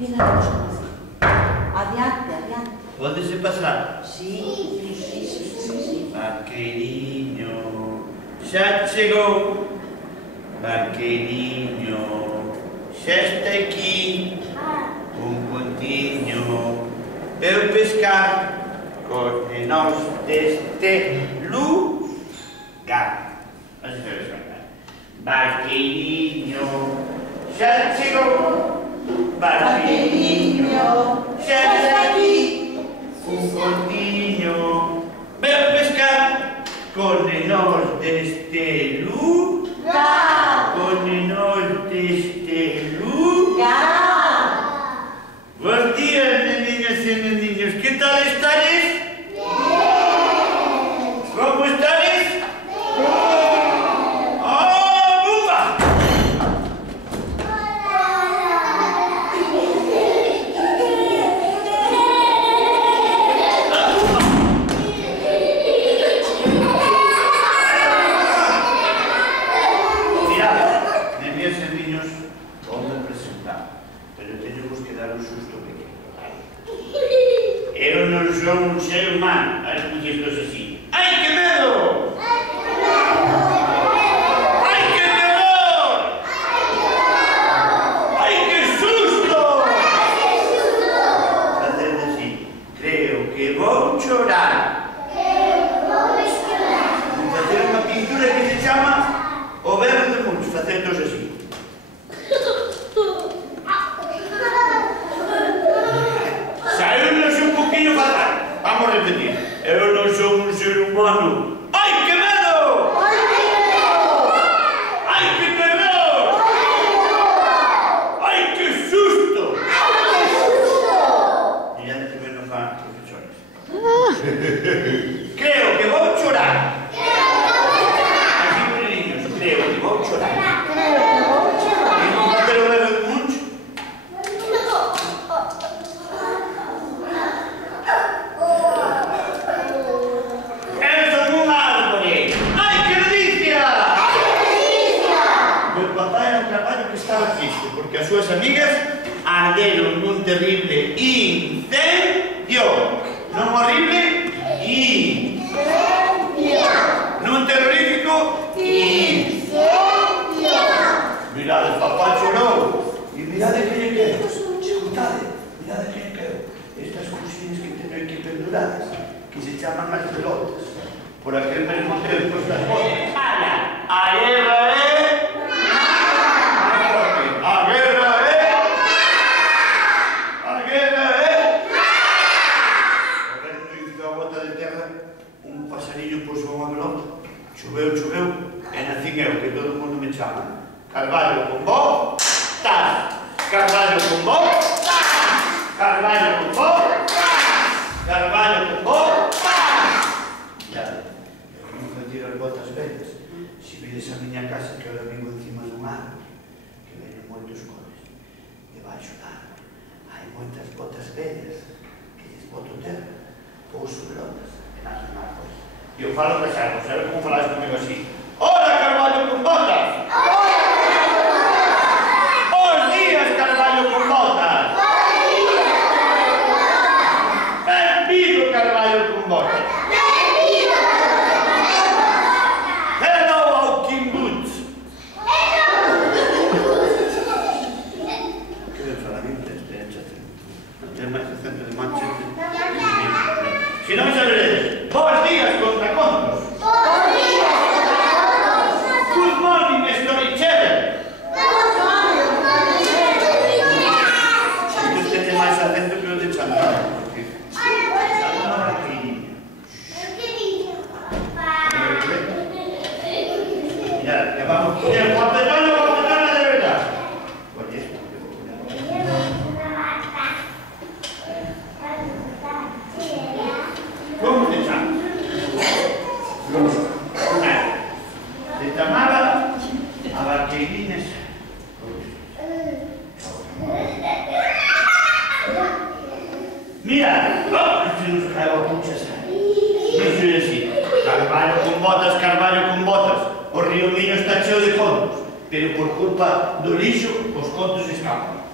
Mira, adiante, adiante. Pódese pasar? Sí, sí, sí, sí. Vaqueriño, xa chegou. Vaqueriño, xa está aquí. Un puntiño. Veu pescar con nenos deste lugar. Así se ve. Vaqueriño, xa chegou. Vaqueriño, xa está aquí. Un puntiño. Veu pescar con nenos deste lugar. Con nenos deste lugar. Bos días, neniñas e neniños. Que tal estares? Bien. Como estares? Bien. ¡Oh, buba! Mirad, neniñas e neniños, vou me presentar, pero teño que dar un susto pequeno. Eu non son un ser humano, a escuchestos así. ¡Ai, que medo! ¡Ai, que terror! ¡Ai, que susto! Faced así, creo que vou chorar. Vou facer unha pintura que se chama O Berro de Munch, facednos así. Saímos un poquinho fatal. Vamos a repetir. Eu non son un ser humano. ¡Ai, que medo! ¡Ai, que terror! ¡Ai, que susto! Mirad que me non fan profesores. Creo que vou chorar. Así por niños, creo que vou chorar. E non facer o Berro de Munch? Porque as súas amigas arderon nun terrible incendio. Non horrible? Incendio. Nun terrorífico? Incendio. Mirade, papá chorou. E mirade que lle quero. Escutade, mirade que lle quero. Estas cousiñas que teño aquí penduradas, que se chaman as pelotas. Por aquel mesmo tempo estas botas. ¡Ala! A guerra é... Choveu, e nacín eu, que todo o mundo me chama Carballo con botas, Carballo con botas, Carballo con botas, Carballo con botas. Ya, eu como facer as botas vellas. Se vedes a miña casa, que ahora vivo encima dun árbol, que veñen moitos coles, debaixo da árbol hai moitas botas vellas que lles boto terra, pouso pelotas e nacen árboles. E eu falo das árbores, sabe como falades comigo así? Hola, Carballo con botas! Bos días, Carballo con botas! Benvido, Carballo con botas! Hello, ao King Boots! Que ben falamento este, échate. Non ten máis acento de Manchester. Si non me saberedes, bos días, contacontos! Bos días, contacontos! Good morning, storyteller! Good morning, storyteller! Si que usted ten máis acento que o de Chantal, porque... Chantal aquí. Mirad, que vamos... Guapetona de verdad! Oye, ¿cómo te llamas? De Tamara a Vaquerines. Mira, se nos cae a puchas. Non sei así. Carballo con botas. O río miño está cheo de contos, pero por culpa do lixo os contos escapan.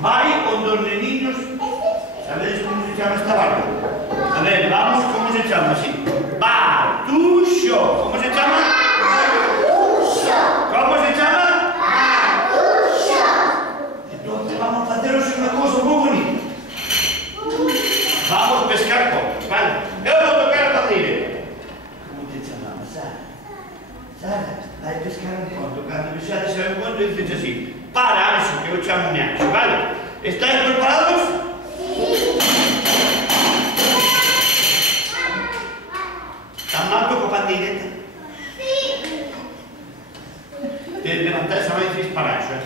vai onde os neniños, sabedes como se chama esta barca? A ver, vamos, como se chama así? Batuxo. Como se chama? Batuxo. Como se chama? Batuxo. Entonces vamos a faceros unha cousa moi bonita. Vamos pescar contos, vale? Eu vou tocar a pandeira. Como te chamamos, Sara? Sara, vai pescar un conto. Cando vexades un conto, dices así: para, Anxo, que eu chamo mi Anxo, vale? Estáis preparados? Sí. Tan mal toco pandeireta? Sí. Levantáis a mão e dices para Anxo,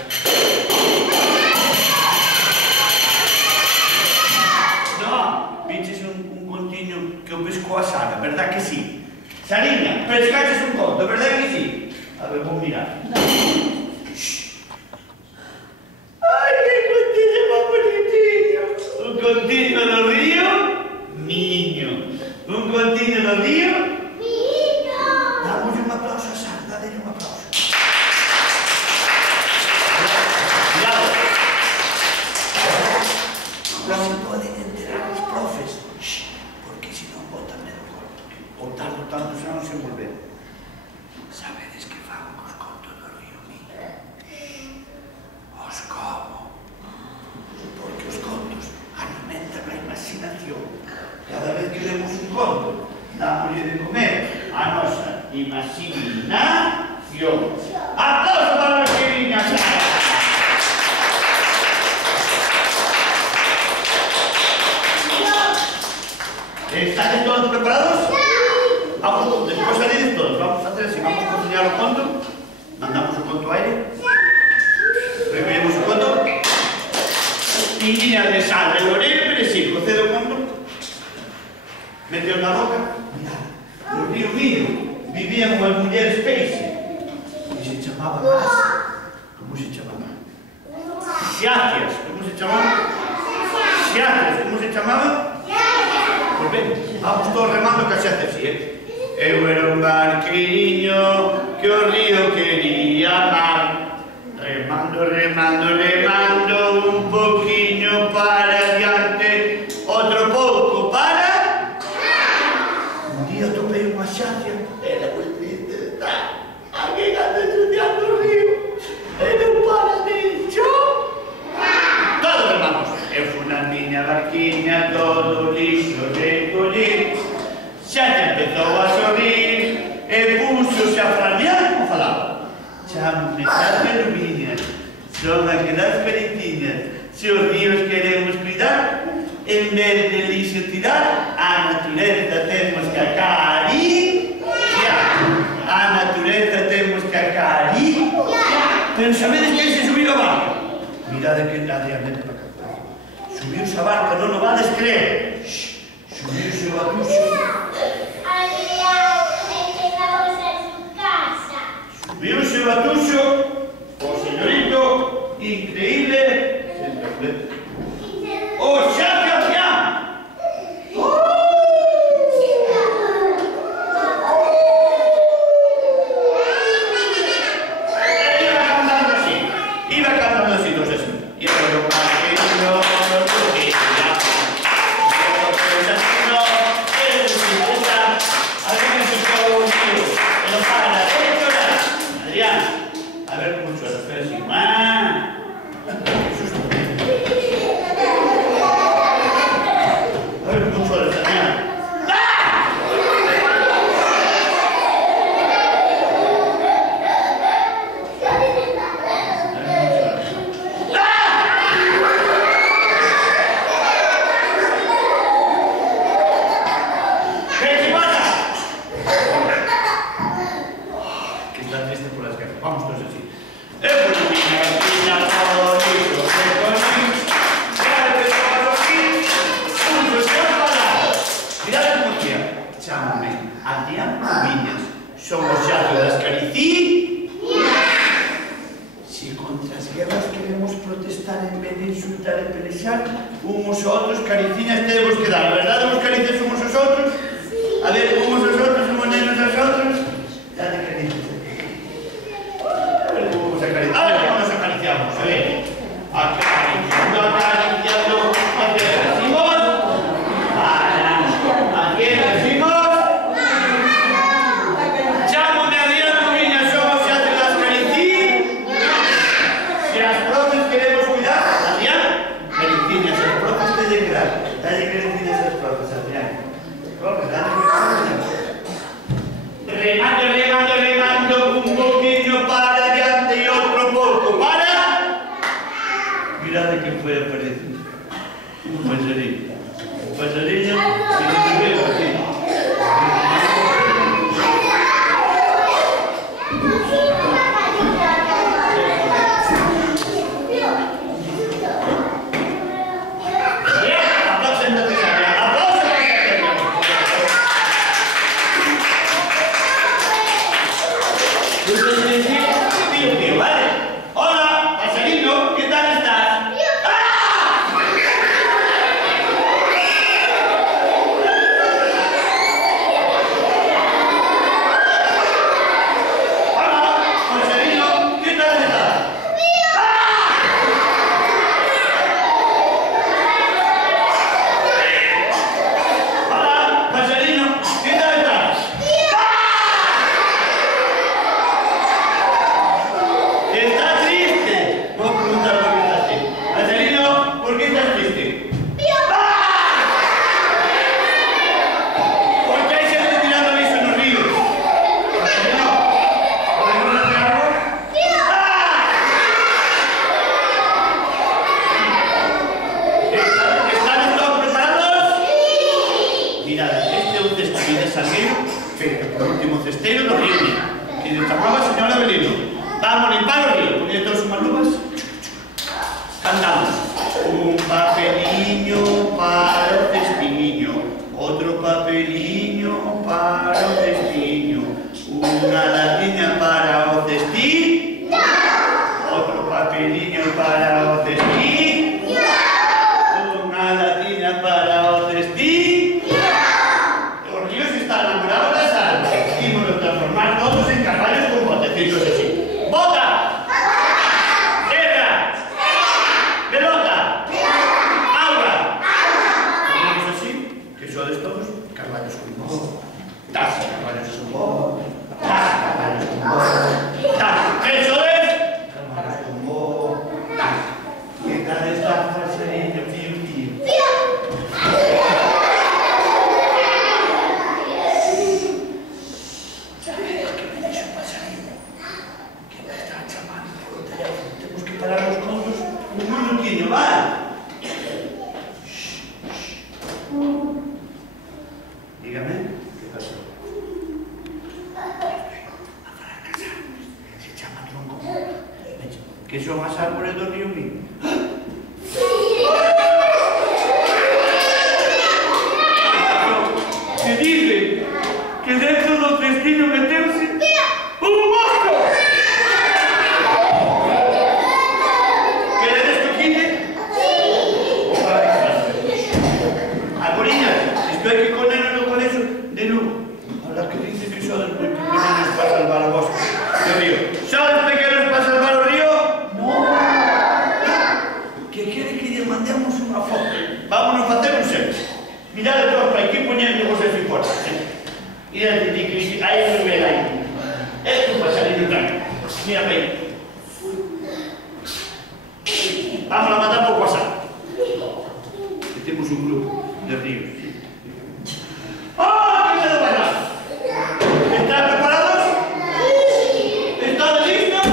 No, piches un contiño que eu pesco a Sara, verdad que sí? Sariña, pescaches un conto, verdad que sí? A ver, vou mirar. Ai, que contiño máis bonitinho! Un contiño no río, niño. Un contiño no río, niño. Damos un aplauso a Sara, dale un aplauso. Cuidado. Non se poden enterar os profes, porque se non botan medo conto. Ou tardo tanto xa non se volver. Sabedes que fago cos contos do río Miño? Os como. Porque os contos alimentan a imaginación. Cada vez que lemos un conto, dámoslle de comer a nosa imaginación. ¡Aplauso para os que viñan! ¿Estáis todos preparados? Vamos, despois salir todos. Vamos a hacer así, vamos a cocinar o conto. Mandamos o conto ao aire. Recolhemos o conto. Tiña de sal, de orelha e perexil. Cocede o conto. Meteu na boca. Mirad, no río Miño vivían unhas mulleres peixe. E se chamaban as... Como se chamaban? Xacias. Como se chamaban? Xacias. Como se chamaban? Pois ben, vamos todos remando que xa así, Eu era un barqueriño que o río quería amar. Remando, remando, remando, un poquinho para adiante, outro pouco para... Un día topei unha xacia, era moi triste, alguén anda estudiando o río, e non para dicho. Todos remamos. Eu fui na miña barquiña, todo lixo recollí. Xa te empezou a sorrir e puxose a franear como falaba. Chámome Xacia Lumiña, son aquelas peritiñas. Se os ríos queremos cuidar, en vez de lixo tirar, a natureza temos que acariciar. A natureza temos que acariciar. Pero sabedes que se subiu a barca? Mirade que Adrián, para cá. Subiuse a barca, non o vades creer. Subiuse o batuxo. Subiuse o batuxo, o señorito increíble, o Xacia Adrián. Iba cantando así, no sé si. Y era lo pequeño, a ver cómo suena, espera así. A ver cómo suena esta mañana. Vamos todos así. Mirad como tía. Chámame Adrián Lumiñas. Somos Xacia das Cariciñas. Si contra as guerras queremos protestar en vez de insultar e pelexar, uns a outros cariciñas temos que dar. Verdade, os caricias somos os outros? A ver, uns os outros, somos nenos os outros. Dale caricias. A ver cómo nos acariciamos, a ver. Acariciando Dale que decir esas profes, Adrián. Profes, dale que remando, remando, remando, un poquillo para adelante y otro poco para. Mirad de quién fue apareciendo. Un pasarillo. Un pasarillo y un bebé así. Que son as árboles do río Miño. Que dice que dentro do cestiño meteuse un mosco. Queredes que quite? A coriña, isto hai que conerlo no colegio de Lugo. Ahora que dice que sodes moi pequenos para salvar o bosque do río. Sodes pequenos para salvar o río? Mandemos unha foto. Vámonos facer un selfie. Mirade todos para aquí poñendo vos ese fora. Mirade, aí non ve aí. É un pasarillo tranquilo. Mira para aí. Vamos a matar por WhatsApp. Que temos un grupo de ríos. ¡Oh, que me lo bailar! ¿Están preparados? ¿Están listos?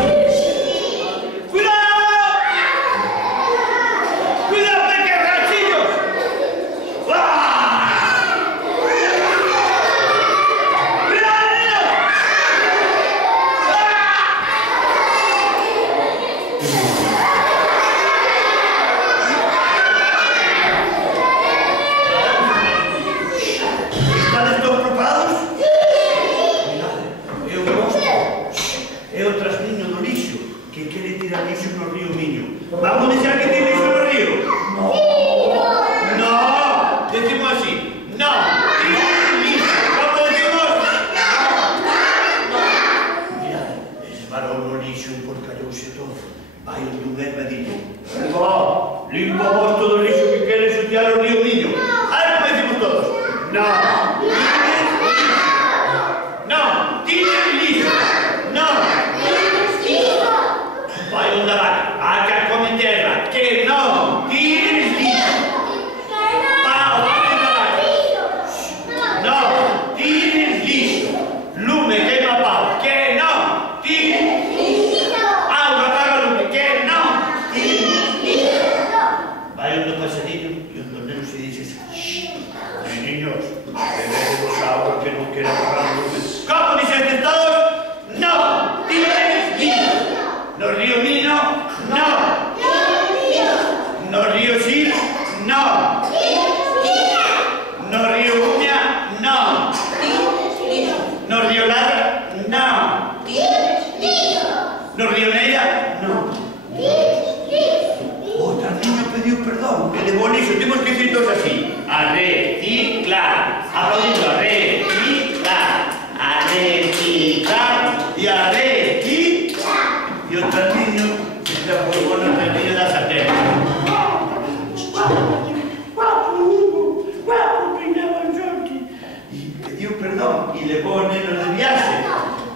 y un torneo se dice, shh, niños, bebemos agua que no quiera pagar luces. ¿Cómo dicen todos? No, tienes vino. ¿No río vino? No. ¿No río sí? No. ¿No río uña? No. ¿No río ladra? No. ¿No río negra? No. Otro niño pidió perdón. Que de bonito, tenemos que decir todos así. A reciclar. Aplaudiendo, a reciclar. A reciclar. Y a reciclar. Y otro niño, está muy bueno, otro niño de la sartén. Y pidió perdón. Y le pone los de viaje.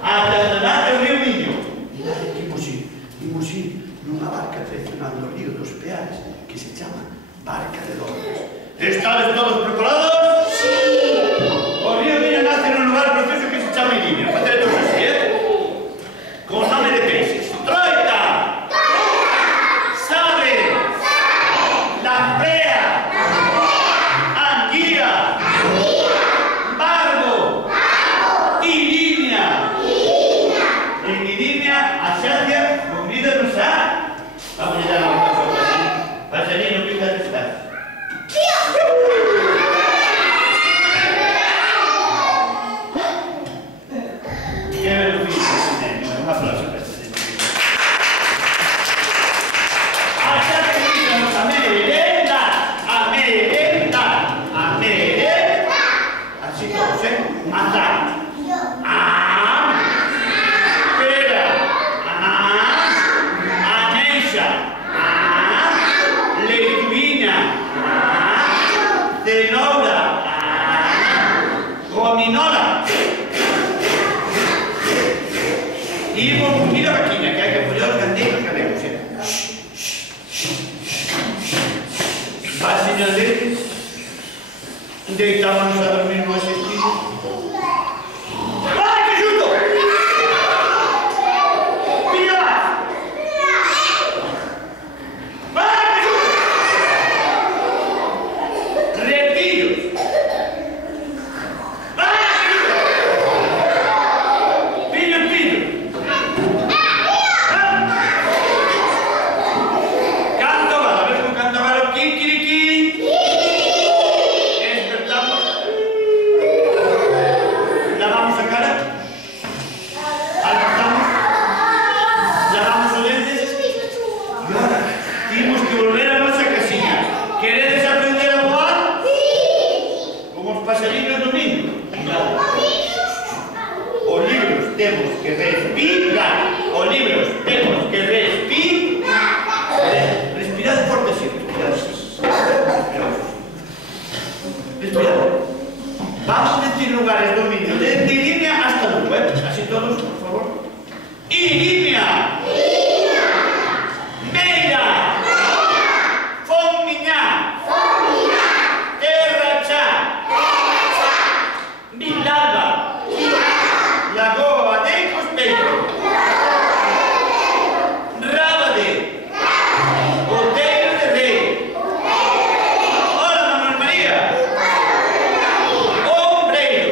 Hasta el río Miño. Y la dijimos ir nunha barca tradicional do río dos Peares que se chama Barca de Londres. ¿Estáis todos preparados? Sí! O río Miño nace nun lugar precioso que se chama Ilimia. Facer todos así, con nome de peixes. Troita! Sabe! Lamprea! Anguía! Barbo! Ilimia! En Ilimia, a xancia, convídanos a... Vamos a dar una cosa. Pasarín, ¿qué tal estás? Qué beneficio, un aplauso para este niño. Hasta que vamos a merendar, a merendar, a merendar. Así todos, Andar. Cenoura, gominola. Y mira la vaquina, que hay que apoyar los candelos que vemos. Va, señores, deitámonos a dormir más estilo. ¡Ay, qué susto! ¡Mira! Tenemos que respirar. O libros, tenemos que respirar. Respirad fuerte, sí. Respirad. Vamos a decir lugares dominios. Desde Ilimia hasta Lugo. Así todos, por favor. Ilimia. Meira. Fomiñá. Terrachá. Vilalba. Lagoa de Costeiro, Rábade, Outeiro de Rei, Hola, Manuel María, Ombreiro,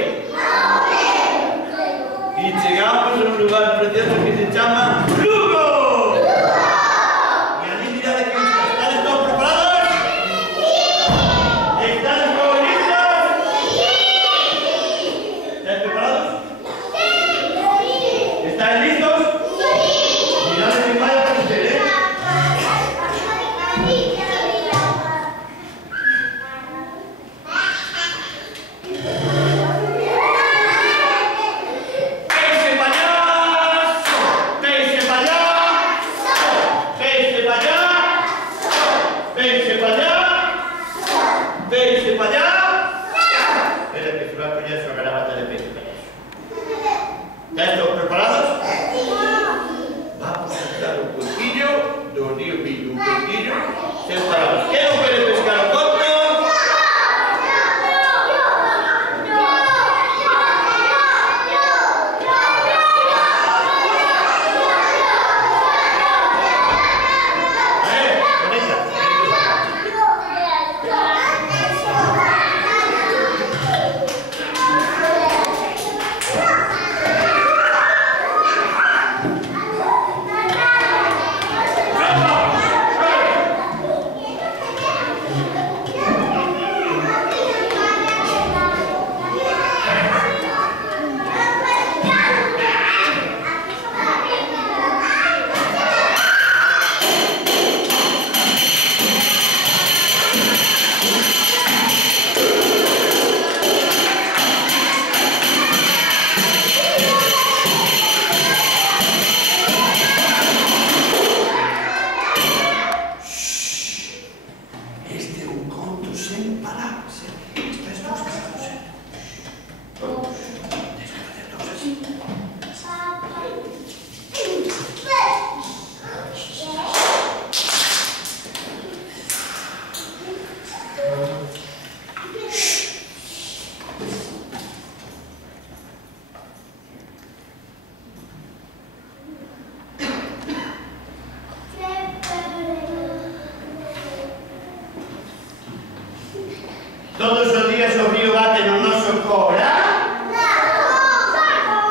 sen pararse. Estáis todos casados, Todos. Tens que facer todos así. Todos os días o río bate no noso cora.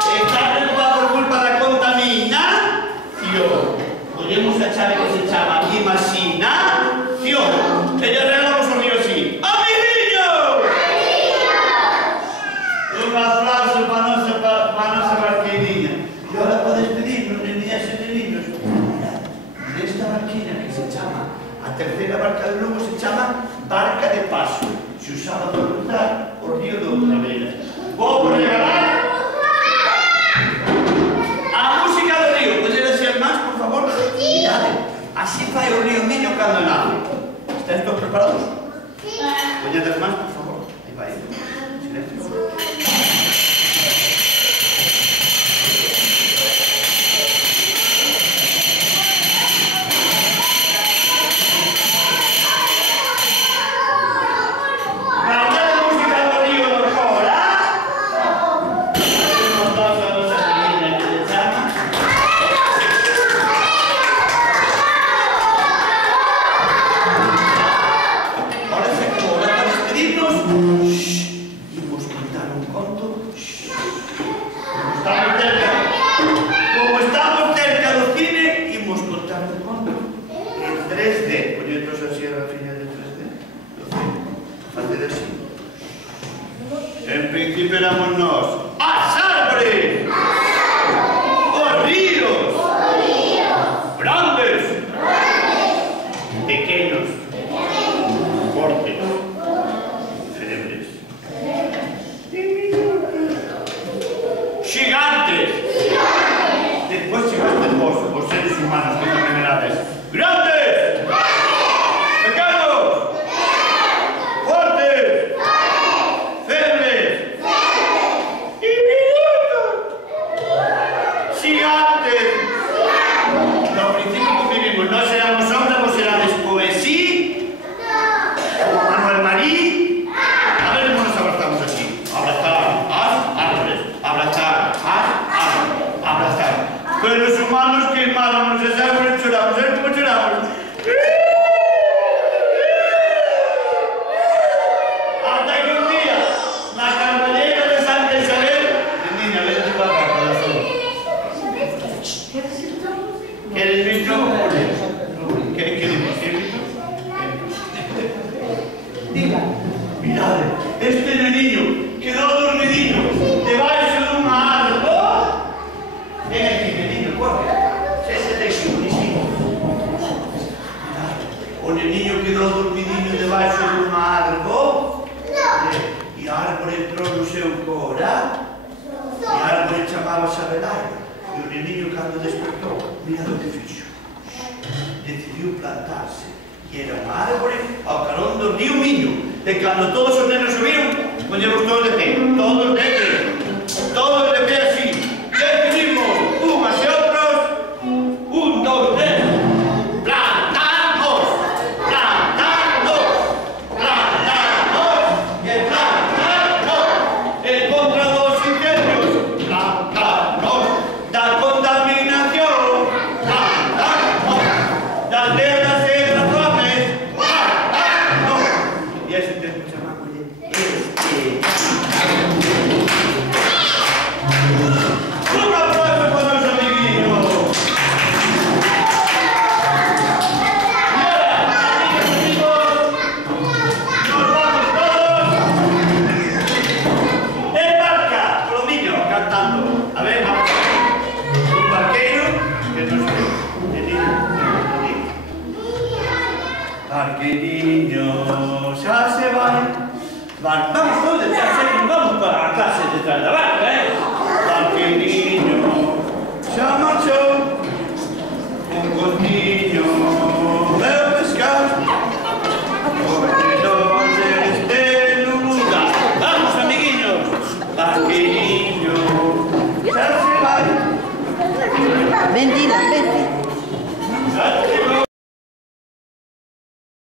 Está preocupado por culpa da contamina. Tío, collemos a chave que se chama Imagina. Tío, e lle arreglamos o río así. Amiguinho! Un aplauso para nosa barqueiriña. E ahora podes pedirnos, niñas e neniños. Nesta barquina que se chama, a terceira barca de Lugo se chama Barca de Paso. Se usaba para cruzar o río de outra beira. Vou regalar a música do río. Poder así as mans, por favor? Mirade, así fai o río Miño cando nace. Estáis todos preparados? Poñed as mans, por favor. Aí vai. Silencio. En principio éramos nós. As árboles! Os ríos! Grandes! Pequenos! Fortes! Célebres! Gigantes! Despois chegaste vos, os seres humanos, que son generales. Grandes! Pero los humanos queimábamos esa árvore y choramos, ¿sabes cómo choramos? Hasta que un día, la carballeira de Santa Isabel, niña, vete para acá, corazón. ¿Quieres bicho? ¿Quieres bicho? Diga. Mirad, este niño quedó dormidinho debaixo de una árbol. Ven aquí, niño, corre. Ese te buenísimo. O niño quedó dormidinho debaixo de una árbol. E a árbol entrou no seu cora. E a árbol chamábase Adelaide. E o niño, cando despertou, mira o que fixo. Decidiu plantarse. E era unha árbore ao carón do río Miño. E cando todos os nenos subiron, poñemos todos de pé. Todos de pé. Todos de pé así. Decidimos, unhas e outros. 1, 2, 3. Plantamos. Plantamos. Plantamos. E plantamos. En contra dos incendios. Plantamos. Da contaminación. Plantamos. Das guerras e das fames. Plantamos. E ese tempo chamámoslle Un aplauso para os amiguinhos. E ahora, amigas e amigos, nos vamos todos en barca, polo Miño, cantando. A ver, vamos. Un barqueiro que nos ve. Barqueiriño, xa se vai. Vamos todos detrás, vamos para a clase detrás da barca, Barqueiriño, xa marchou. Un contiño veu pescar. Porque non se Ven, Dylan, ven.